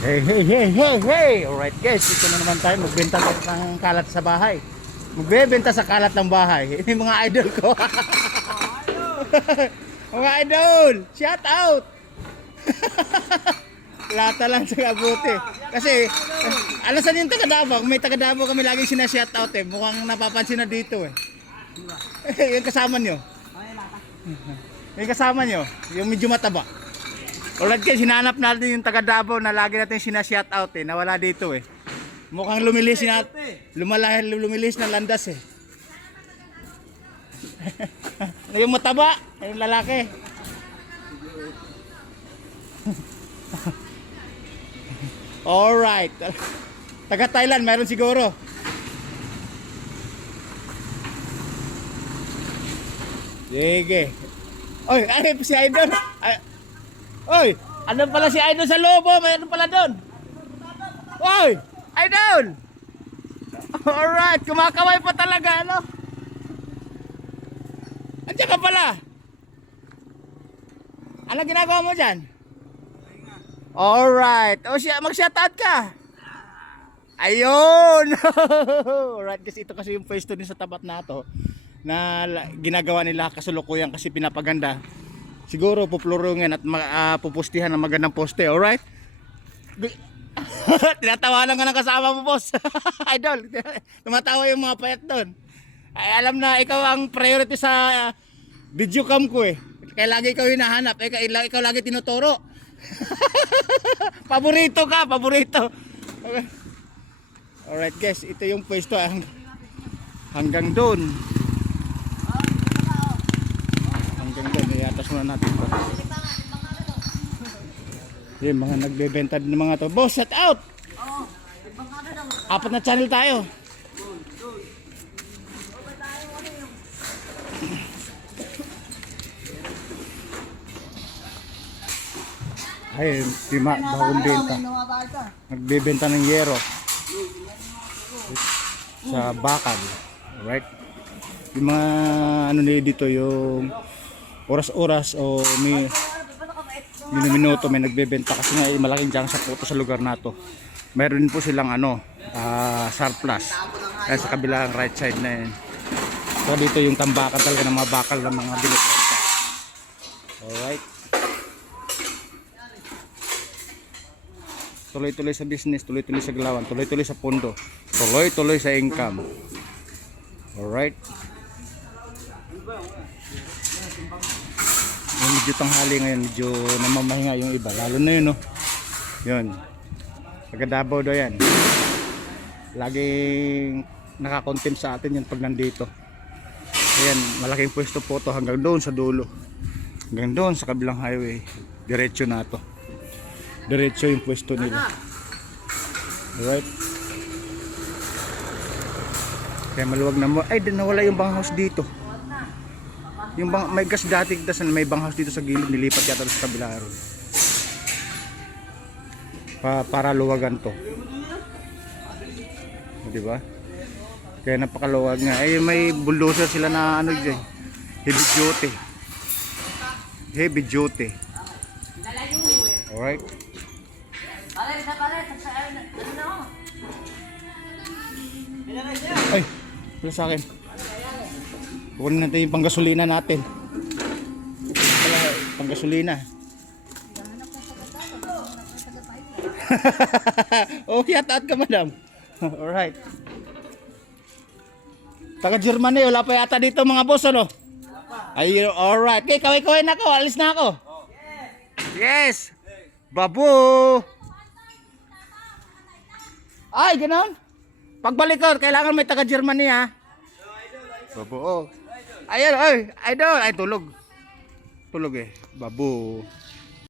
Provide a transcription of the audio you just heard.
Hey, hey, hey, hey, hey! Alright guys, ito na naman tayo. Magbenta ng kalat sa bahay. Magbebenta sa kalat ng bahay. Ini mga idol ko. Mga idol! Shout out! Lata lang sa kabuti. Kasi, alasan yung taga Davao. May taga Davao kami lagi sinashout out eh. Mukhang napapansin na dito eh. Yung kasama nyo. Yung kasama nyo. Yung medyo mataba. Alright guys, hinanap natin yung taga Davao na lagi natin sinashout out eh. Nawala dito eh. Mukhang lumilis na, lumilis na landas eh. Yung mataba, yung lalaki. Alright. Taga Thailand, mayroon siguro. Sige. Oy, ay si Idol. Oy, ano pala si Idol sa lobo? Mayroon pala doon. Oy, Idol. Alright, kumakaway pa talaga, ano? Andiyan ka pala. Ano ginagawa mo dyan? Alright. O siya, mag-shoutout ka. Ayun. Alright, kasi ito kasi yung pwesto din sa tapat na to na ginagawa nila kasulukuyan kasi pinapaganda. Siguro puplurungin at pupustihan ng magandang poste. Alright? Tinatawanan ka ng kasama mo, boss. Idol. Tumatawa yung mga payat doon. Ay, alam na ikaw ang priority sa video cam ko eh. Kaya lagi ikaw hinahanap. Ikaw lagi tinuturo. Paborito ka, paborito. Okay. Alright guys, ito yung pwesto hanggang doon. Hanggang doon, iatas muna natin ito. Yung mga nagbebenta din ng mga to. Boss, shout out! Apat na channel tayo. Ay, bagong benta. Nagbebenta ng yero sa bakal. Alright? Yung mga ano nila dito, yung oras-oras o minuto may nagbebenta kasi nga malaking junk sa puto sa lugar na to. Meron din po silang surplus kaya sa kabilang right side na yun. So dito yung tambakan talaga ng mga bakal ng mga binibenta. Alright, tuloy-tuloy sa business, tuloy-tuloy sa galawan, tuloy-tuloy sa pondo, tuloy-tuloy sa income. Alright, medyo tanghali ngayon, medyo namamahinga yung iba, lalo na yun, no? Yun, taga Davao daw yan, laging nakakontent sa atin yan pag nandito. Ayan, malaking pwesto po to hanggang doon sa dulo, hanggang doon sa kabilang highway, diretso na to, diretso yung pwesto nila. Alright, kaya maluwag na mo. Ay, nawala yung banghouse dito. Yung may gas dati, may banghouse dito sa gilid, nilipat yata sa kabila ron. Para luwagan to, diba? Kaya napakaluwag nga. Ay, may bulldozer sila na ano dyan, heavy duty. Heavy duty. Alright, ay, wala sa akin. Kunin natin yung panggasolina natin. Panggasolina. Okay, at ka madam. Alright. Taga Germany, wala pa yata dito mga boss, ano? Ay, alright. Okay, kaway-kaway na ako. Alis na ako. Yes. Babu. Ay, ganoon. Pagbalik ko, kailangan may taga Germany ha. Babu. Ayun, ay, idol. Ay, tulog. Tulog eh. Babu.